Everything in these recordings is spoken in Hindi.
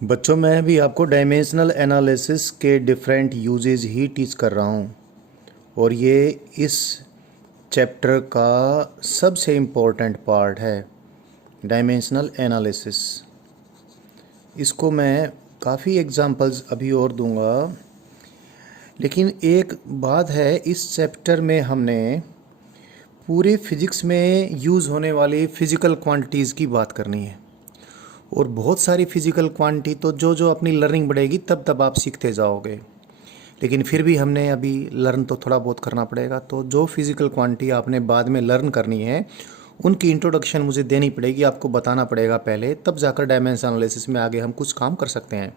बच्चों मैं भी आपको डायमेंशनल एनालिसिस के डिफरेंट यूजेस ही टीच कर रहा हूँ और ये इस चैप्टर का सबसे इम्पोर्टेंट पार्ट है डायमेंशनल एनालिसिस। इसको मैं काफ़ी एग्जांपल्स अभी और दूंगा, लेकिन एक बात है, इस चैप्टर में हमने पूरे फिज़िक्स में यूज़ होने वाली फ़िज़िकल क्वांटिटीज़ की बात करनी है और बहुत सारी फ़िज़िकल क्वांटिटी तो जो जो अपनी लर्निंग बढ़ेगी तब तब आप सीखते जाओगे, लेकिन फिर भी हमने अभी लर्न तो थोड़ा बहुत करना पड़ेगा। तो जो फिज़िकल क्वांटिटी आपने बाद में लर्न करनी है उनकी इंट्रोडक्शन मुझे देनी पड़ेगी, आपको बताना पड़ेगा पहले, तब जाकर डायमेंशन एनालिसिस में आगे हम कुछ काम कर सकते हैं।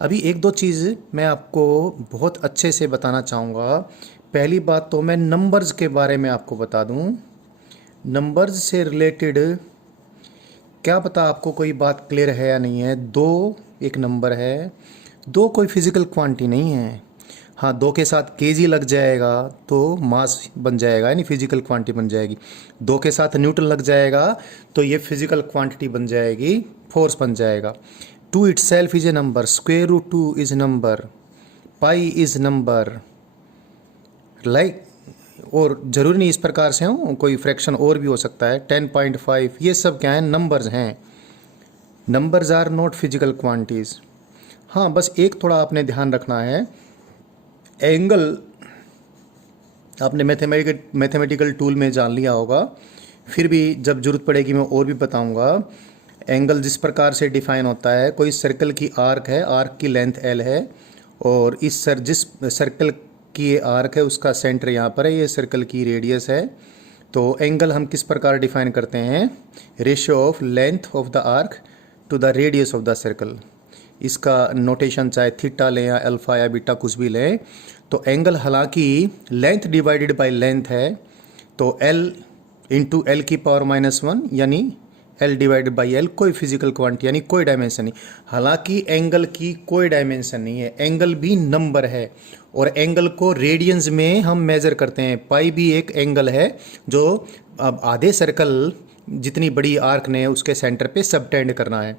अभी एक दो चीज़ मैं आपको बहुत अच्छे से बताना चाहूँगा। पहली बात तो मैं नंबर्स के बारे में आपको बता दूँ। नंबर्स से रिलेटेड क्या पता आपको कोई बात क्लियर है या नहीं है। दो एक नंबर है, दो कोई फिज़िकल क्वांटिटी नहीं है। हाँ, दो के साथ केजी लग जाएगा तो मास बन जाएगा, यानी फिजिकल क्वांटिटी बन जाएगी। दो के साथ न्यूटन लग जाएगा तो ये फिजिकल क्वांटिटी बन जाएगी, फोर्स बन जाएगा। Two itself is a number, square root two is number, pi is number, like. और ज़रूरी नहीं इस प्रकार से हो, कोई फ्रैक्शन और भी हो सकता है। 10.5 ये सब क्या है, नंबर्स हैं। Numbers are not physical quantities. हाँ, बस एक थोड़ा आपने ध्यान रखना है, एंगल आपने मैथमेटिकल टूल में जान लिया होगा, फिर भी जब जरूरत पड़ेगी मैं और भी बताऊंगा। एंगल जिस प्रकार से डिफाइन होता है, कोई सर्कल की आर्क है, आर्क की लेंथ एल है और जिस सर्कल की ये आर्क है उसका सेंटर यहाँ पर है, ये सर्कल की रेडियस है। तो एंगल हम किस प्रकार डिफाइन करते हैं, ratio of length of the arc to the radius of the circle. इसका नोटेशन चाहे थीटा लें या अल्फ़ा या बीटा कुछ भी लें। तो एंगल हालांकि लेंथ डिवाइडेड बाय लेंथ है, तो एल इंटू एल की पावर -1 यानी एल डिवाइडेड बाई एल, कोई फिजिकल क्वांटिटी यानी कोई डायमेंशन नहीं। हालांकि एंगल की कोई डायमेंशन नहीं है, एंगल भी नंबर है और एंगल को रेडियंस में हम मेज़र करते हैं। पाई भी एक एंगल है जो अब आधे सर्कल जितनी बड़ी आर्क ने उसके सेंटर पे सबटेंड करना है।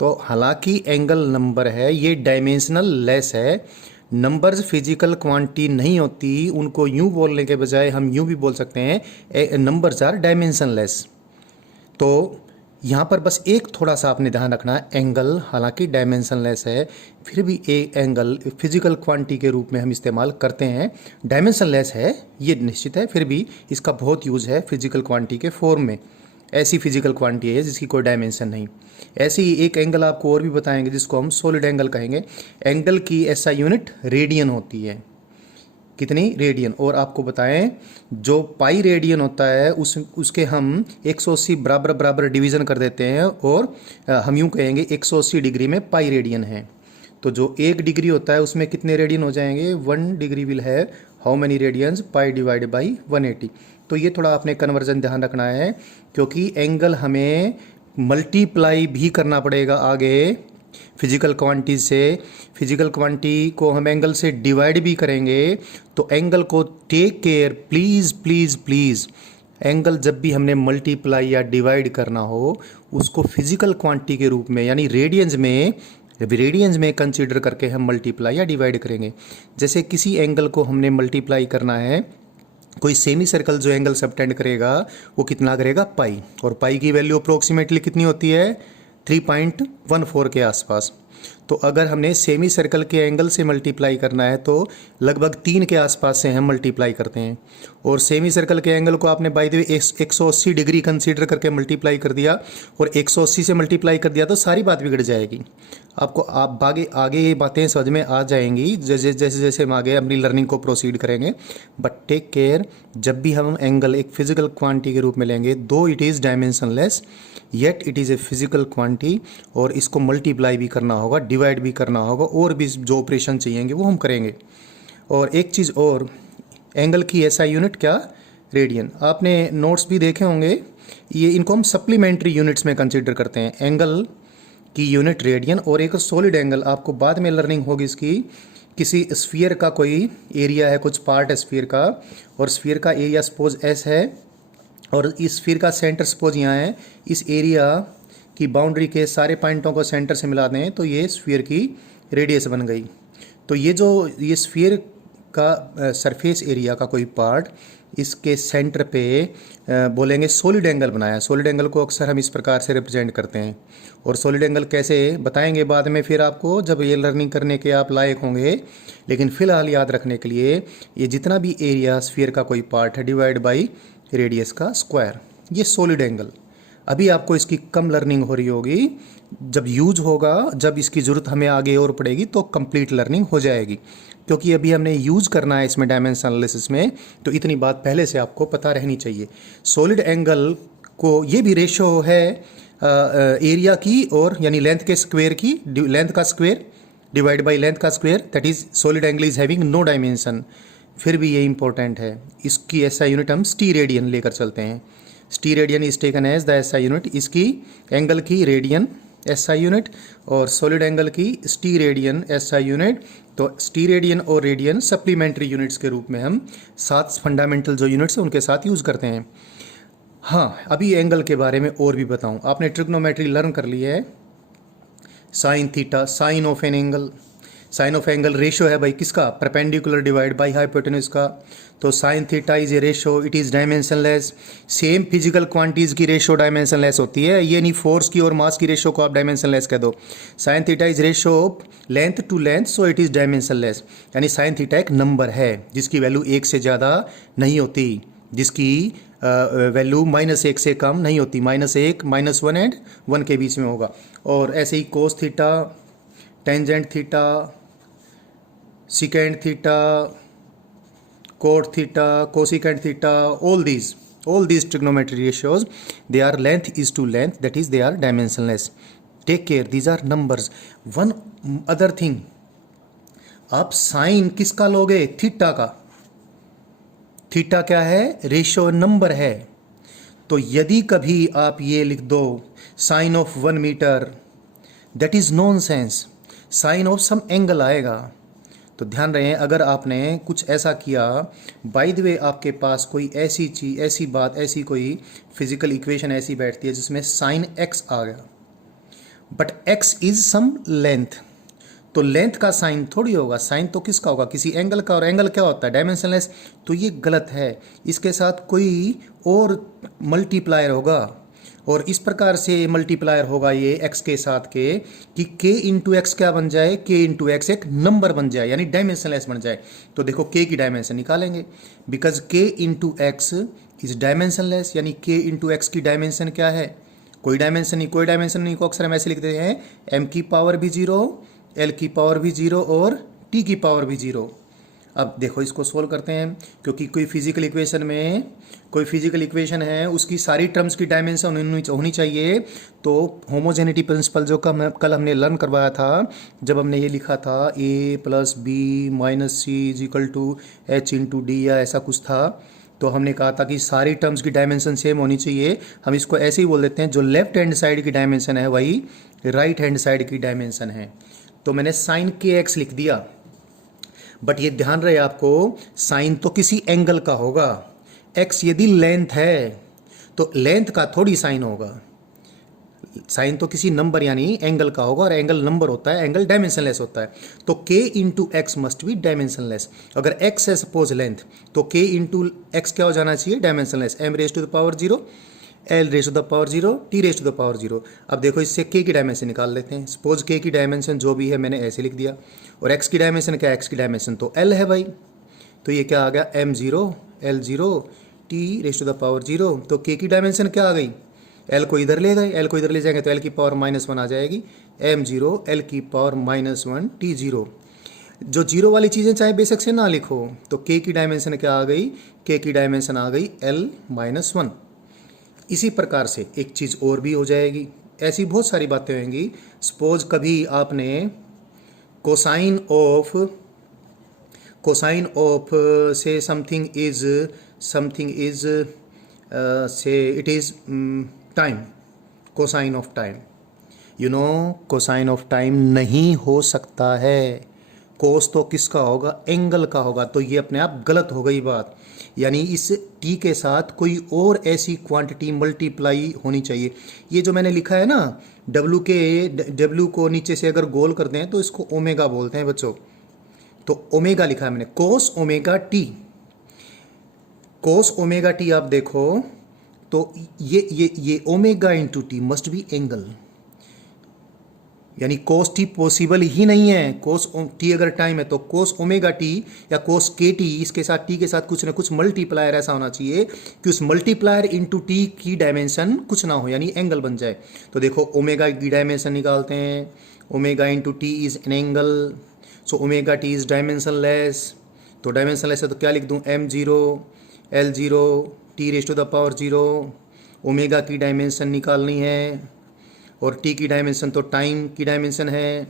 तो हालांकि एंगल नंबर है, ये डायमेंशनल लेस है। नंबर्स फिजिकल क्वांटिटी नहीं होती, उनको यूं बोलने के बजाय हम यूं भी बोल सकते हैं नंबर्स आर डायमेंशन लेस। तो यहाँ पर बस एक थोड़ा सा आपने ध्यान रखना है, एंगल हालांकि डायमेंशन लेस है फिर भी एक एंगल फिजिकल क्वांटिटी के रूप में हम इस्तेमाल करते हैं। डायमेंशन लेस है ये निश्चित है, फिर भी इसका बहुत यूज़ है फिजिकल क्वांटिटी के फॉर्म में। ऐसी फिजिकल क्वांटिटी है जिसकी कोई डायमेंशन नहीं। ऐसे ही एक एंगल आपको और भी बताएंगे जिसको हम सॉलिड एंगल कहेंगे। एंगल की एसआई यूनिट रेडियन होती है। कितनी, रेडियन। और आपको बताएं जो पाई रेडियन होता है उसके हम 180 बराबर बराबर डिवीज़न कर देते हैं और हम यूं कहेंगे 180 डिग्री में पाई रेडियन है। तो जो 1 डिग्री होता है उसमें कितने रेडियन हो जाएंगे, 1 डिग्री विल है how many radians, pi divide by 180। तो ये थोड़ा आपने कन्वर्जन ध्यान रखना है, क्योंकि एंगल हमें मल्टीप्लाई भी करना पड़ेगा आगे फिजिकल क्वांटिटी से। फिजिकल क्वांटिटी को हम एंगल से डिवाइड भी करेंगे। तो एंगल को take care, please please please, angle जब भी हमने मल्टीप्लाई या डिवाइड करना हो उसको फिजिकल क्वांटिटी के रूप में यानी रेडियंस में कंसीडर करके हम मल्टीप्लाई या डिवाइड करेंगे। जैसे किसी एंगल को हमने मल्टीप्लाई करना है, कोई सेमी सर्कल जो एंगल सबटेंड करेगा वो कितना करेगा, पाई, और पाई की वैल्यू अप्रोक्सीमेटली कितनी होती है, 3.14 के आसपास। तो अगर हमने सेमी सर्कल के एंगल से मल्टीप्लाई करना है तो लगभग 3 के आसपास से हम मल्टीप्लाई करते हैं। और सेमी सर्कल के एंगल को आपने by the way 180 degree consider करके मल्टीप्लाई कर दिया और 180 से मल्टीप्लाई कर दिया तो सारी बात बिगड़ जाएगी। आपको आप आगे ये बातें समझ में आ जाएंगी जैसे जैसे जैसे हम आगे अपनी लर्निंग को प्रोसीड करेंगे। बट टेक केयर, जब भी हम एंगल एक फिजिकल क्वांटिटी के रूप में लेंगे, दो it is dimensionless yet it is a physical quantity, और इसको मल्टीप्लाई भी करना होगा, डिवाइड भी करना होगा, और भी जो ऑपरेशन चाहिएंगे वो हम करेंगे। और एक चीज़ और, एंगल की एसआई यूनिट क्या, रेडियन। आपने नोट्स भी देखे होंगे, ये इनको हम सप्लीमेंट्री यूनिट्स में कंसीडर करते हैं। एंगल की यूनिट रेडियन और एक सॉलिड एंगल, आपको बाद में लर्निंग होगी इसकी। किसी स्फीयर का कोई एरिया है, कुछ पार्ट है स्फीयर का, और स्फीयर का एरिया सपोज एस है और इस स्फीयर का सेंटर सपोज यहाँ है। इस एरिया कि बाउंड्री के सारे पॉइंटों को सेंटर से मिला दें तो ये स्फीयर की रेडियस बन गई। तो ये स्फीयर का सरफेस एरिया का कोई पार्ट इसके सेंटर पे बोलेंगे सॉलिड एंगल बनाया। सॉलिड एंगल को अक्सर हम इस प्रकार से रिप्रेजेंट करते हैं, और सॉलिड एंगल कैसे बताएंगे बाद में फिर आपको, जब ये लर्निंग करने के आप लायक होंगे। लेकिन फिलहाल याद रखने के लिए ये जितना भी एरिया स्फीयर का कोई पार्ट है डिवाइड बाई रेडियस का स्क्वायर, ये सॉलिड एंगल। अभी आपको इसकी कम लर्निंग हो रही होगी, जब यूज होगा, जब इसकी ज़रूरत हमें आगे और पड़ेगी तो कंप्लीट लर्निंग हो जाएगी। क्योंकि अभी हमने यूज करना है इसमें डायमेंशन एनालिसिस में, तो इतनी बात पहले से आपको पता रहनी चाहिए। सॉलिड एंगल को ये भी रेशो है एरिया की, और यानी लेंथ के स्क्वायर की, लेंथ का स्क्वायर डिवाइड बाई लेंथ का square, that is solid angle is having no dimension. फिर भी ये इंपॉर्टेंट है, इसकी एसआई यूनिट हम स्टी रेडियन लेकर चलते हैं। Steradian is taken as the SI unit, इसकी एंगल की रेडियन एसआई यूनिट, और सॉलिड एंगल की स्टी रेडियन एसआई यूनिट। तो स्टी रेडियन और रेडियन सप्लीमेंट्री यूनिट्स के रूप में हम 7 फंडामेंटल जो यूनिट्स हैं उनके साथ यूज़ करते हैं। हाँ, अभी एंगल के बारे में और भी बताऊं। आपने ट्रिग्नोमेट्री लर्न कर लिया है, sine theta, sine of an angle. Sine of angle ratio है भाई किसका, परपेंडिकुलर डिवाइड बाई हाइपोटेन्यूज का। तो sine theta is a ratio, it is dimensionless. Same physical quantities की रेशो डायमेंशनलेस होती है, ये नहीं फोर्स की और मास की रेशो को आप डायमेंशनलेस कह दो। Sine theta is ratio length to length, so it is dimensionless. यानी साइन थीटा एक नंबर है जिसकी वैल्यू 1 से ज़्यादा नहीं होती, जिसकी वैल्यू -1 से कम नहीं होती, -1, -1 एंड 1 के बीच में होगा। और ऐसे ही cos theta, tangent theta, secant theta, cot theta, cosecant theta, all these trigonometry ratios, they are length is to length, that is they are dimensionless. Take care, these are numbers. One other thing, आप साइन किसका लोगे, थीटा का। थीटा क्या है, रेशियो नंबर है। तो यदि कभी आप ये लिख दो sine of 1 metre, that is nonsense, sine of some angle आएगा। तो ध्यान रहे, अगर आपने कुछ ऐसा किया, बाय द वे आपके पास कोई ऐसी चीज, ऐसी बात, ऐसी कोई फिजिकल इक्वेशन ऐसी बैठती है जिसमें साइन एक्स आ गया, but x is some length, तो लेंथ का साइन थोड़ी होगा, साइन तो किसका होगा, किसी एंगल का, और एंगल क्या होता है, डायमेंशनलेस। तो ये गलत है, इसके साथ कोई और मल्टीप्लायर होगा, और इस प्रकार से मल्टीप्लायर होगा ये x के साथ के, कि k इंटू एक्स क्या बन जाए, k इंटू एक्स एक नंबर बन जाए, यानी डायमेंशनलेस बन जाए। तो देखो k की डायमेंशन निकालेंगे, because k into x is dimensionless, यानी k इंटू एक्स की डायमेंशन क्या है, कोई डायमेंशन नहीं, कोई डायमेंशन नहीं को अक्सर हम ऐसे लिखते हैं m की पावर भी 0, l की पावर भी 0 और t की पावर भी 0। अब देखो इसको सोल्व करते हैं, क्योंकि कोई फिजिकल इक्वेशन है उसकी सारी टर्म्स की डायमेंशन होनी चाहिए। तो होमोजेनिटी प्रिंसिपल जो कल हमने लर्न करवाया था, जब हमने ये लिखा था a + b - c = h × d या ऐसा कुछ था, तो हमने कहा था कि सारी टर्म्स की डायमेंशन सेम होनी चाहिए। हम इसको ऐसे ही बोल देते हैं, जो लेफ्ट हैंड साइड की डायमेंशन है वही राइट हैंड साइड की डायमेंशन है। तो मैंने साइन kx लिख दिया, बट ये ध्यान रहे आपको, साइन तो किसी एंगल का होगा, x यदि लेंथ है तो लेंथ का थोड़ी साइन होगा, साइन तो किसी नंबर यानी एंगल का होगा, और एंगल नंबर होता है, एंगल डायमेंशनलेस होता है। तो k into x must be dimensionless. अगर x है सपोज लेंथ, तो k इंटू एक्स क्या हो जाना चाहिए, डायमेंशनलेस। m⁻⁴, l⁻⁴, t⁻⁴। अब देखो इससे k की डायमेंशन निकाल लेते हैं। सपोज k की डायमेंशन जो भी है मैंने ऐसे लिख दिया, और x की डायमेंशन क्या है, x की डायमेंशन तो l है भाई, तो ये क्या आ गया, m0, l0, t⁻⁴। तो k की डायमेंशन क्या आ गई, l को इधर ले गए, l को इधर ले जाएंगे तो l की पावर -1 आ जाएगी, m0, l की पावर -1, t0। जो जीरो वाली चीज़ें चाहे बेशक से ना लिखो, तो k की डायमेंशन क्या आ गई, k की डायमेंशन आ गई l-1। इसी प्रकार से एक चीज़ और भी हो जाएगी, ऐसी बहुत सारी बातें होंगी। सपोज कभी आपने cosine of say something is say it is time, cosine of time, you know cosine of time नहीं हो सकता है, कोस तो किसका होगा, एंगल का होगा। तो ये अपने आप गलत हो गई बात। यानी इस टी के साथ कोई और ऐसी क्वांटिटी मल्टीप्लाई होनी चाहिए। ये जो मैंने लिखा है ना, डब्ल्यू को नीचे से अगर गोल करते हैं तो इसको ओमेगा बोलते हैं बच्चों। तो ओमेगा लिखा है मैंने, कोस ओमेगा टी। कोस ओमेगा टी आप देखो तो ये omega into T must be angle, यानी कोस टी पॉसिबल ही नहीं है। कोस टी अगर टाइम है तो कोस ओमेगा टी या कोस के टी, इसके साथ टी के साथ कुछ ना कुछ मल्टीप्लायर ऐसा होना चाहिए कि उस मल्टीप्लायर इंटू टी की डायमेंशन कुछ ना हो, यानी एंगल बन जाए। तो देखो ओमेगा की डायमेंशन निकालते हैं, omega into t is an angle, so omega t is dimensionless. तो डायमेंशन लेस है तो क्या लिख दूँ, m0 l0 t raise to the power 0। Omega की डायमेंशन निकालनी है और टी की डायमेंशन तो टाइम की डायमेंशन है,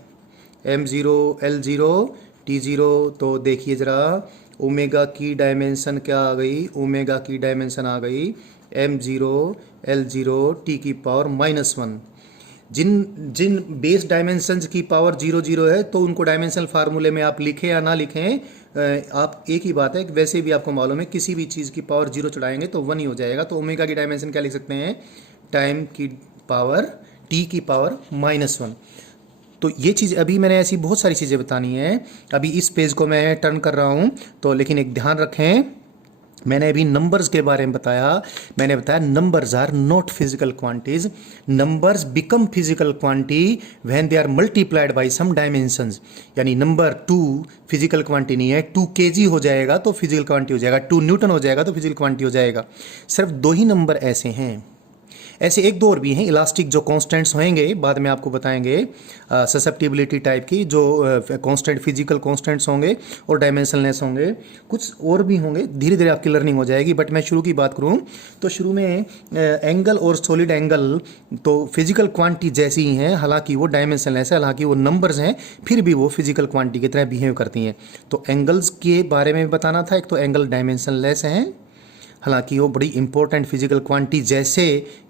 m0 l0 t0। तो देखिए ज़रा ओमेगा की डायमेंशन क्या आ गई, ओमेगा की डायमेंशन आ गई m0 l0 t की पावर -1। जिन बेस डायमेंशंस की पावर 0 है तो उनको डायमेंशनल फार्मूले में आप लिखें या ना लिखें, आप एक ही बात है, वैसे भी आपको मालूम है किसी भी चीज़ की पावर 0 चढ़ाएंगे तो 1 ही हो जाएगा। तो ओमेगा की डायमेंशन क्या लिख सकते हैं, टाइम की पावर टी की पावर -1। तो ये चीज़ अभी मैंने ऐसी बहुत सारी चीज़ें बतानी है। अभी इस पेज को मैं टर्न कर रहा हूँ, तो लेकिन एक ध्यान रखें, मैंने अभी नंबर्स के बारे में बताया। मैंने बताया numbers are not physical quantities, numbers become physical quantity when they are multiplied by some dimensions. यानी नंबर 2 फिजिकल क्वांटिटी नहीं है, 2 kg हो जाएगा तो फिजिकल क्वांटिटी हो जाएगा, 2 न्यूटन हो जाएगा तो फिजिकल क्वांटिटी हो जाएगा। सिर्फ 2 ही नंबर ऐसे हैं, ऐसे एक दो और भी हैं इलास्टिक जो कांस्टेंट्स होंगे, बाद में आपको बताएंगे ससेप्टिबिलिटी टाइप की जो कांस्टेंट फिजिकल कांस्टेंट्स होंगे और डायमेंशनलेस होंगे, कुछ और भी होंगे, धीरे धीरे आपकी लर्निंग हो जाएगी। बट मैं शुरू की बात करूं तो शुरू में एंगल और सॉलिड एंगल तो फिजिकल क्वांटिटी जैसी ही हैं, हालांकि वो डायमेंशनलेस है, हालांकि वो नंबर्स हैं, फिर भी वो फिजिकल क्वांटिटी की तरह बिहेव करती हैं। तो एंगल्स के बारे में बताना था, एक तो एंगल डायमेंशनलेस हैं, हालांकि वो बड़ी इंपॉर्टेंट फिजिकल क्वांटिटी जैसे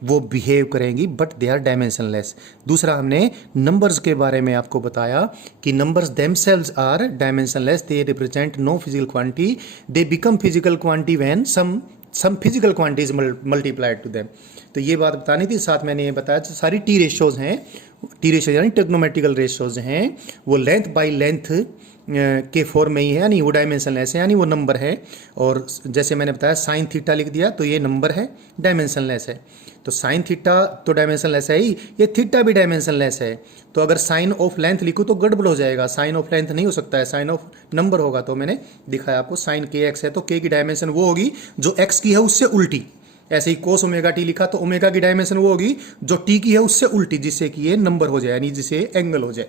वो बिहेव करेंगी, बट दे आर डायमेंशनलेस। दूसरा हमने नंबर्स के बारे में आपको बताया कि numbers themselves are dimensionless, they represent no physical quantity, they become physical quantity when some physical quantities multiplied to them. तो ये बात बतानी थी। साथ मैंने ये बताया सारी टी रेशियोज हैं, टी रेशियोज यानी टेक्नोमेट्रिकल रेशियोज हैं, वो लेंथ बाई लेंथ के फॉर्म में ही है, यानी वो डायमेंशनलेस है, यानी वो नंबर है। और जैसे मैंने बताया साइन थीटा लिख दिया तो ये नंबर है, डायमेंशनलेस है। तो साइन थीटा तो डायमेंशनलेस है ही, ये थीटा भी डायमेंशनलेस है। तो अगर साइन ऑफ लेंथ लिखूँ तो गड़बड़ हो जाएगा, साइन ऑफ लेंथ नहीं हो सकता है, साइन ऑफ नंबर होगा। तो मैंने दिखाया आपको साइन के एक्स है तो के की डायमेंशन वो होगी जो एक्स की है उससे उल्टी। ऐसे ही कोस ओमेगा टी लिखा तो ओमेगा की डायमेंशन वो होगी जो टी की है उससे उल्टी, जिससे कि ये नंबर हो जाए, यानी जिसे एंगल हो जाए।